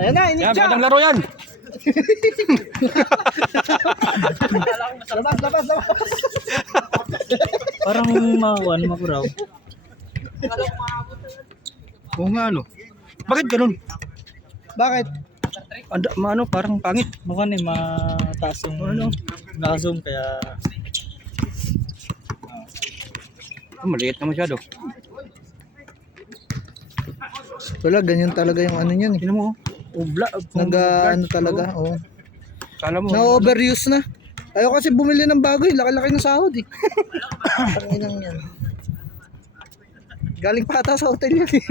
Ayan na, Yan, initya. magandang laro yan. Labas. Parang makuan, makuraw. Oo nga, ano. Bakit ganun? Bakit? Ano, parang pangit. Mukhang mataas yung naka-zoom kaya Maliit na masyado. Wala, ganyan talaga yung ano niyan eh. Tingnan mo, Ano talaga, oh. Kala mo. Na-overuse na. Ayaw kasi bumili ng bago eh. Laki-laki ng sahod eh. Tanginang yan. Galing pa ata sa hotel yan eh.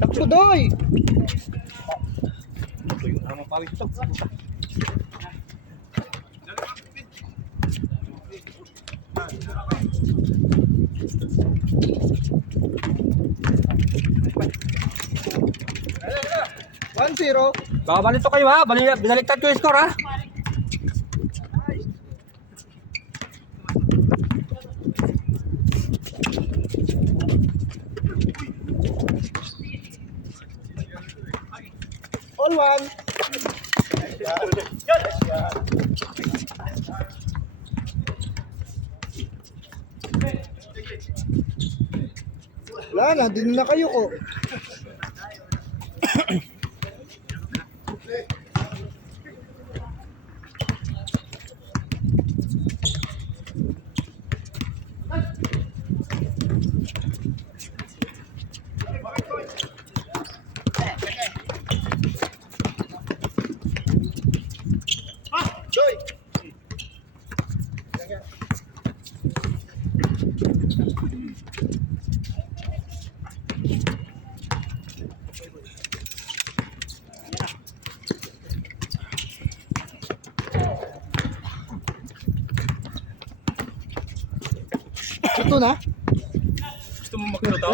Takbo doy! Ito yung ano pawis ito. One zero. Baka balito kayo ha. Binaliktad ko yung score ha. All one. Wala na, din na kayo ko. Ito na? Gusto mo magluto?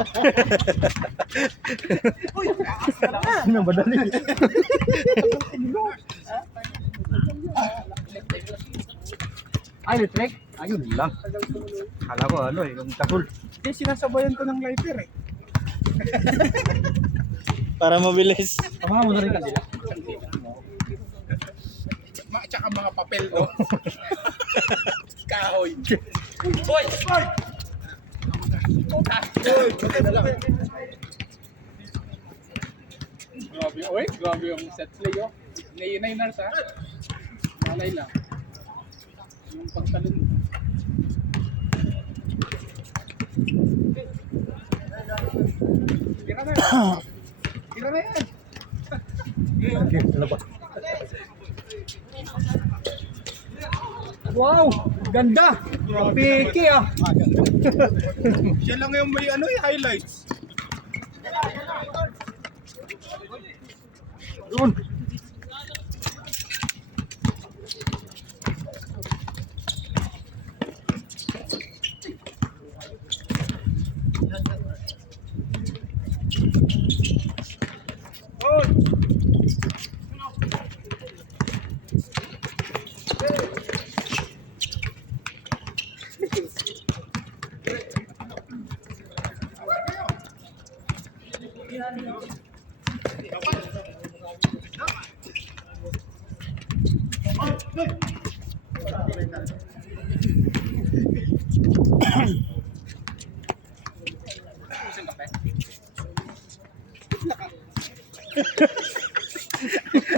Ano ba dali? Ay, electric? Ayun lang. Kala ko ano eh, yung takul. Eh, sinasabayan ko ng lighter eh. para mabilis. Tama mo na rin kanila. Tsaka mga papel no? Kahoy. Boy! Grabe yung set play oh. Niners ha. Malay lang. Yung pagtalon. Tira na yan. Tira na yan. Okay, labas. Wow! Ganda! Piki ah! Siya lang yung may ano highlights. Doon!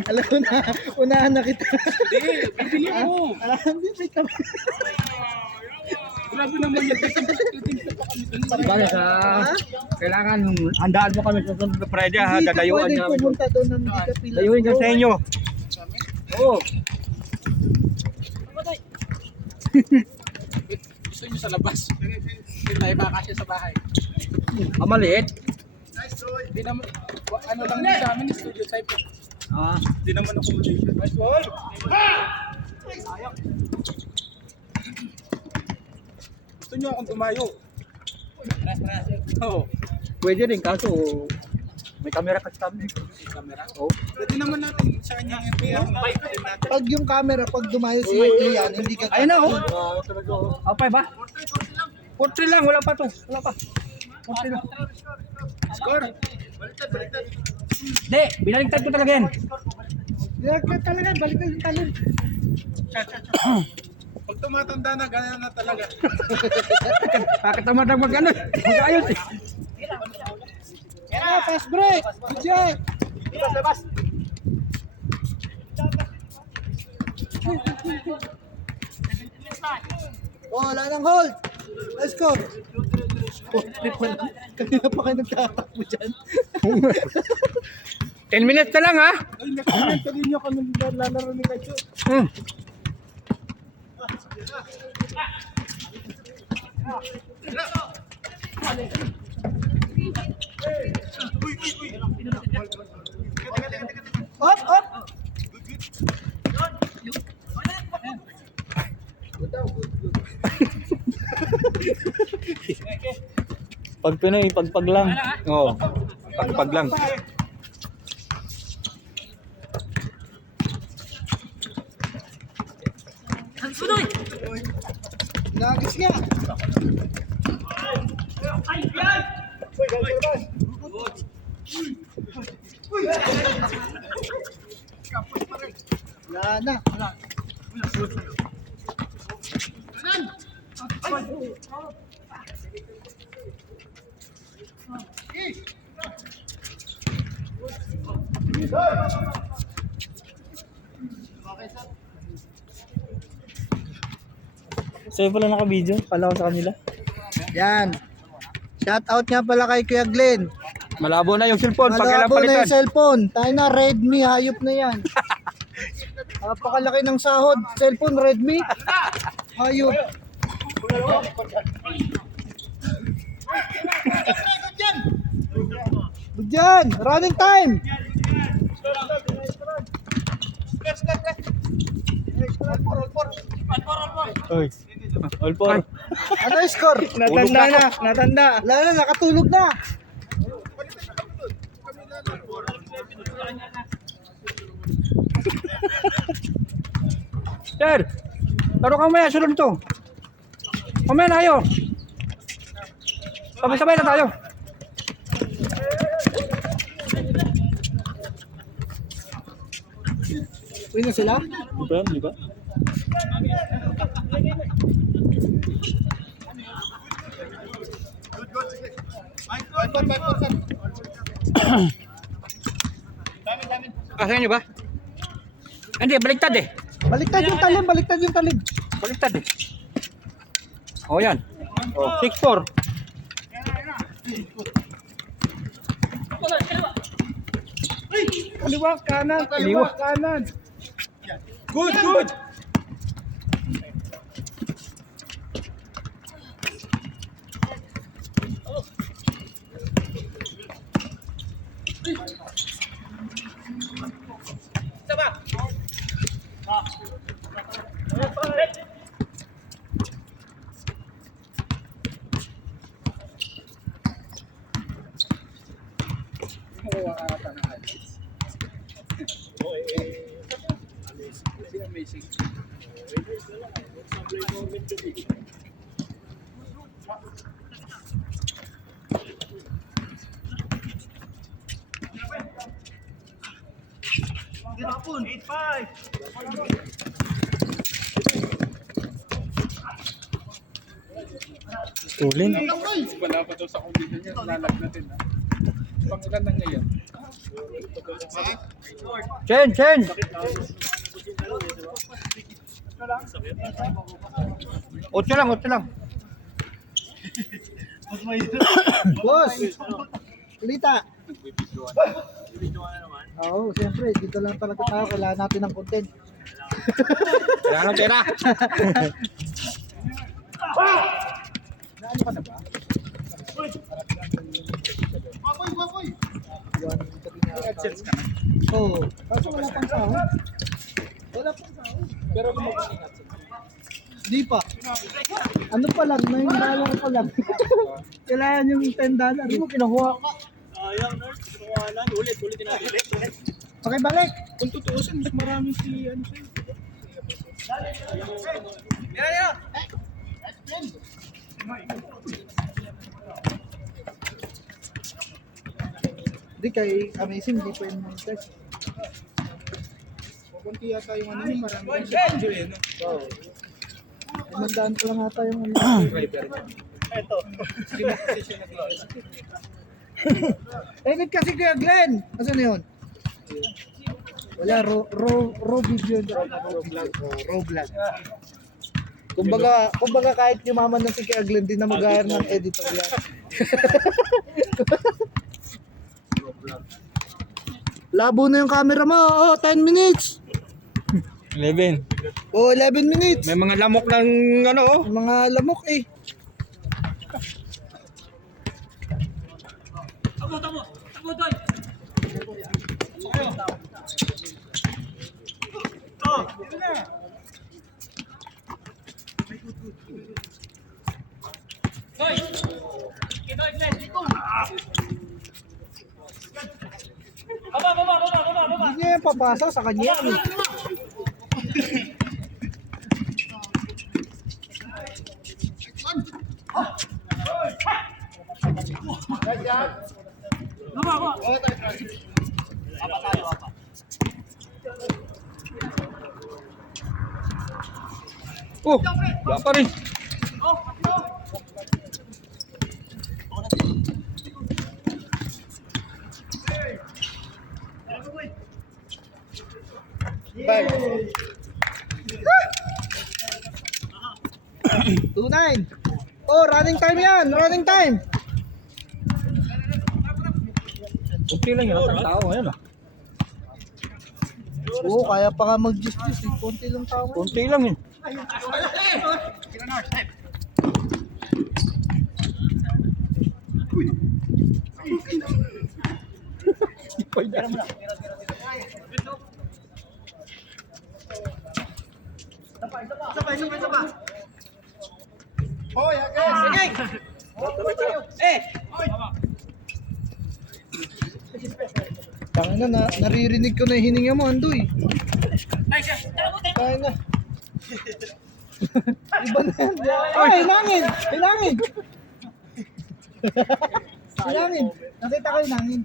Alam ko na, unahan na kita. Hindi, bibili mo! Hindi, may kami. Grabe naman yan. Diba sa kailangan handaan mo kami sa sunod na Friday ha. Hindi ka Dadayuan pwedeng namin. pumunta doon nang hindi ka pila. Dayuin ka sa inyo. Oo. Gusto nyo sa labas. Hindi tayo makakasya sa bahay. Maliit. Hindi naman, ano lang din sa amin, studio type. Ah. Hindi naman accommodation. Nice ball! Gusto nyo akong tumayo? Oo. Pwede rin kaso May camera kasi kami. Pwede naman natin sa kanya yung Pag yung camera, pag dumayo si Ian, hindi ka... Ayun na, oh. Okay ba? 4-3 lang, wala pa to. Wala pa. 4-3 lang. Score. Hindi, binaligtad ko talaga yan. Direkta talaga, balik na yung talon. Pag tumatanda na, ganyan na talaga. Bakit naman na mag-ano? Mag-ayos eh. Yan na, fast break. Good job. Oh, wala nang hold. Let's go. Kanina pa kayo nagtatakbo dyan. 10 minutes na lang ha. Ay, next din nyo kami lalaro ni Kacho. Up, up. Pag Pinoy, pagpag lang. Oo. Pagpag lang. Nagis nga. Wala na. Sa'yo pala naka-video, kala ko sa kanila. Yan. Shout out nga pala kay Kuya Glenn. Malabo na yung cellphone. Pag kailangan Malabo na palitan. yung cellphone. Tayo na, Redmi. Hayop na yan. Napakalaki ng sahod. Cellphone, Redmi. Hayop. Budyan! Running time! Oy. All four. Ano yung score? Natanda na, natanda. Wala na, nakatulog na. Sir, laro ka maya, sunod to. Mamaya na kayo. Sabay-sabay na tayo. Uwi na sila? Di ba? Di ba? Kaya nyo ba? Hindi, baliktad eh. Baliktad yung talim, baliktad yung talim. Baliktad eh. O yan. O, 6-4. Kaliwa, kanan, Kaliwa. kaliwa, kanan. Good, good. Tulin. Wala pa daw sa kondisyon niya, lalagnatin na. Pangilan na ngayon. Chen, Chen. Otso lang, otso lang. Boss! Kulita! Oo, siyempre. Dito lang talaga tayo. Kailangan natin ng content. Kailangan ng pera. Naano ka na ba? AdSense ka na. Oo. Kaso wala pang sahod. Wala pang sahod. Pero lumabas yung AdSense. Di pa. Ano pa lang, $9 pa lang. Kailangan yung $10. Hindi mo kinuha. Sayang, nurse. Kumawalan. Ulitin natin. Okay, balik. Kung tutuusin, mas marami si ano siya. Hindi kay Amazing, di pa yung monetize. Kunti yata yung ano niya, marami siya. Wow. Magdaan ko lang ata yung ano. Kasi siya nag-iisa. Edit kasi Kuya Glenn. Asan na yun? Wala, raw video. Raw vlog. Kumbaga kahit yumaman ng si Kuya Glenn, din na mag-hire ng editor yan. Labo na yung camera mo. Oh, 10 minutes. 11. Oh, 11 minutes. May mga lamok ng ano oh. Mga lamok eh. Hindi niya yung papasa sa kanya. Eh. Oh, wala pa rin. Bye. 2-9. Oh, running time yan. Running time. Kunti lang yun ang tao ngayon ah. Oo, kaya pa nga mag-justice eh. Konti lang tao. Kunti lang eh. Hoy, okay. Tangina na, naririnig ko na yung hininga mo, Andoy. Kaya na. Iba na yan. Ay, hilangin! Hilangin! Hilangin! Nakita ko hilangin.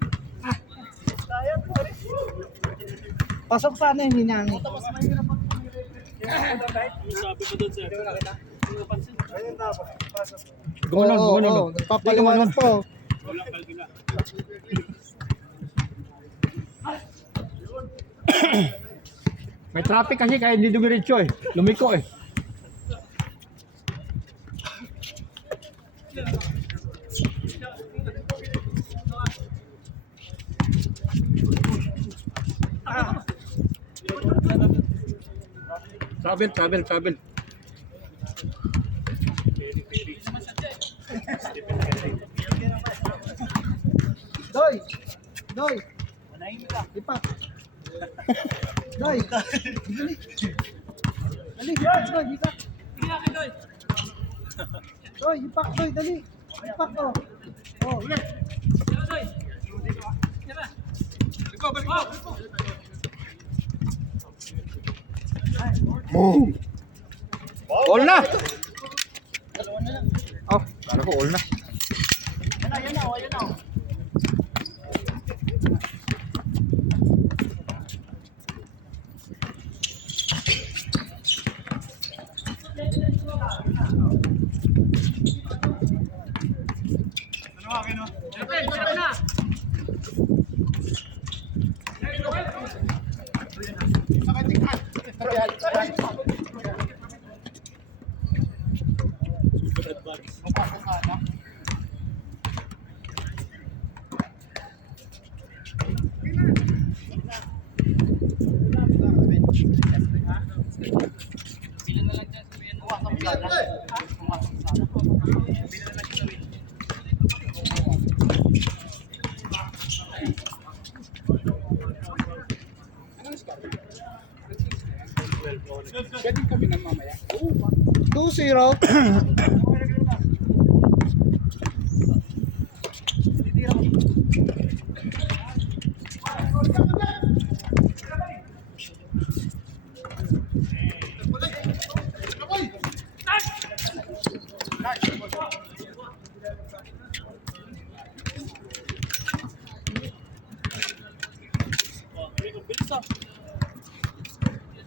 Pasok sana yung hinangin. Sabi ko doon, sir. Gumanon, Oo, gumanon. oo, nagpapaliwanag po. Walang kalkila. May traffic kasi kaya hindi dumiretso eh. Lumiko eh. Travel. Doy! Doy! Ipak! Doy! Dali! Dali! Doy! Ipak! Doy! Ipak! Doy! Dali! Ipak ko! Oh! Boom! All na! Oh, kala ko all na. Pwede kami nang mamaya. 2-0.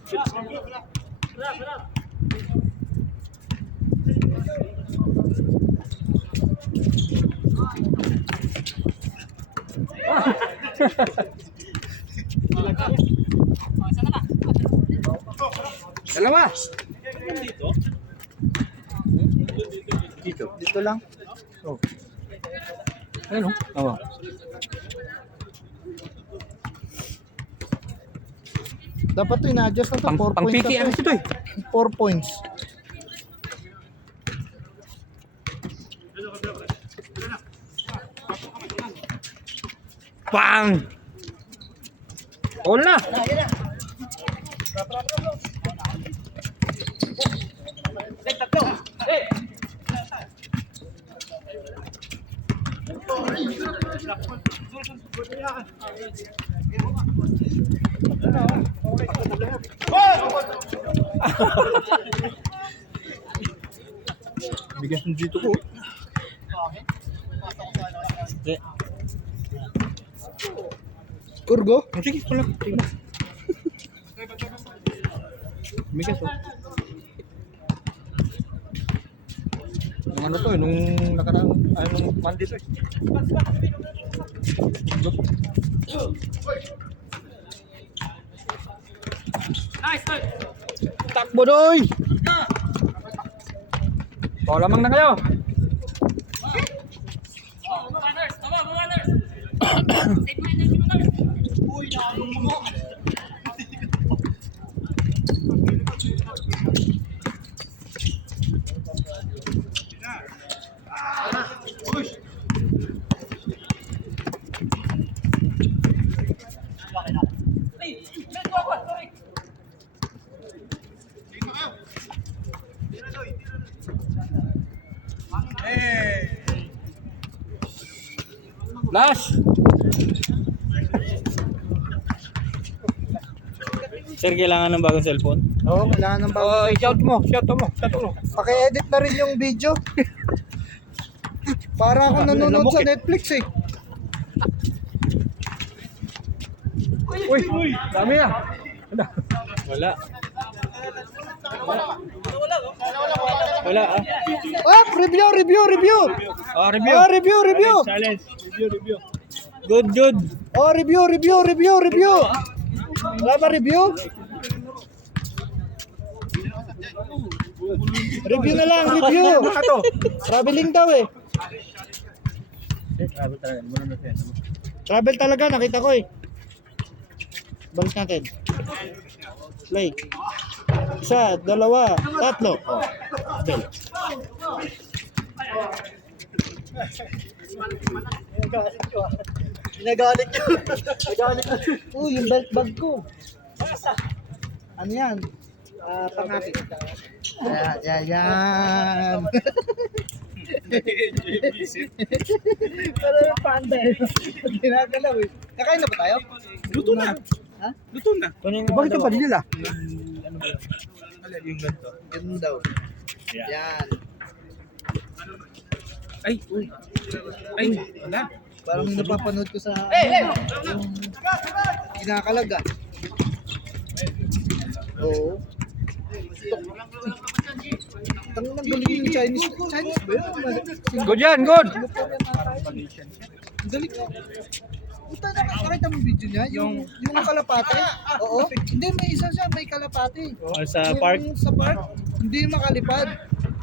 Dalawa. Dito lang. Ayun, oh. Dapat ito ina-adjust na ito. 4 points Pang-piki na ano to. ito eh. 4 points. Bang! All na. Bigas ng dito ko. Kurgo? Sige, wala. Sige. Bigas oh. Nung ano to eh, nung nakarang, nung Monday to eh. Takbo doy! Lamang na kayo! Last! Sir, kailangan ng bagong cellphone? Oo, kailangan ng bago. Oh, shout mo. Paki-edit na rin yung video. Para ako nanonood sa Netflix eh. Uy, dami na. Wala. Wala ah. Ah, review! Oh, review. Oh, review! Challenge. Review. Good. Oh, review! Wala ba review? Review na lang, review! Ano to? Traveling daw eh. Travel. Travel talaga, nakita ko eh. Balik natin. Play. 1, 2, 3. Oh. Bell. Ginagalit nyo. Yung belt bag ko. Ano yan? Pangakit. Yan. Parang panda eh. Ginagalaw eh. Kakain na ba tayo? Luto na. Ha? Luto na. Bakit yung panila? Yung ganito. Ganun daw. Yan. Ay, wala. Parang yung napapanood ko sa yung kinakalag ah. Oo. Tanong ng galing yung Chinese. Chinese ba yun? Good yan, good. Ang galing mo. Puta, nakita mo yung video niya? Yung kalapate? Oo. Hindi, may isa siya, may kalapate. Sa Yung park. Sa park, hindi makalipad.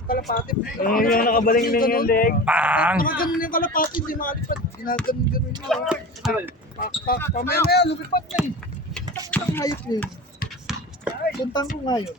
Kalapate. Yung nakabaling-ling yung leg. Bang! Nakaganon yung kalapate, hindi makalipad. Ginaganon yun. Pamaya-maya, lumipad na eh. Ang hayop niya yun. Puntang ko nga yun.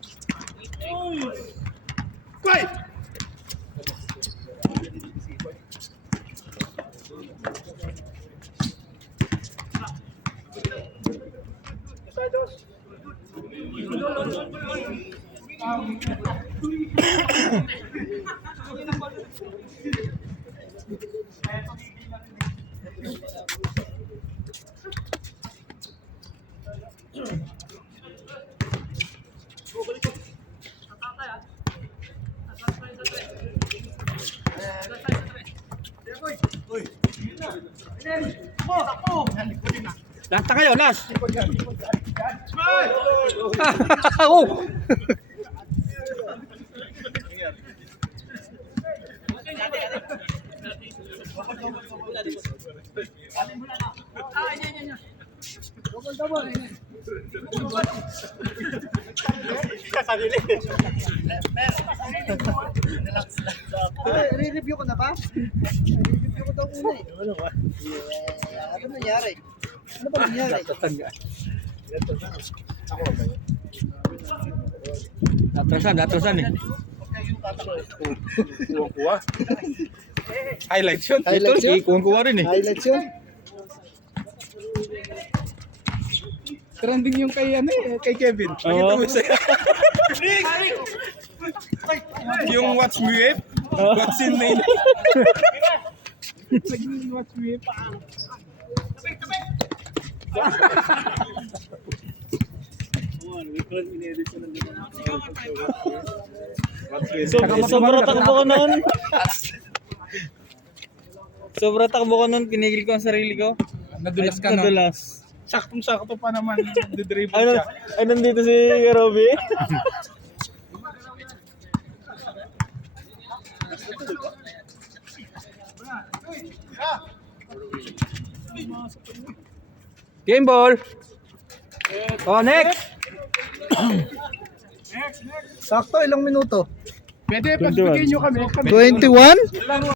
Last na kayo, last. Oh! Re-review ko na ba? Re-review ko daw muna eh. Ano nangyari? Ano ba nangyari? Natrasan eh. Kuha-kuha. Highlights yun. Highlights yun? Kuha rin eh. Highlights yun? Trending yung kay ano eh, kay Kevin. Nakita mo siya. Yung Watch Me Whip. What's in name? Naging Watch Me Whip. Sobra takbo ko noon. Sobra takbo ko noon, pinigil ko ang sarili ko. Nadulas ka no? Nadulas. Saktong-sakto pa naman. Didribble Ay, siya. ay nandito si Robby. Game ball. Oh, next. Sakto, ilang minuto? Pwede, pagbigay nyo kami. 21?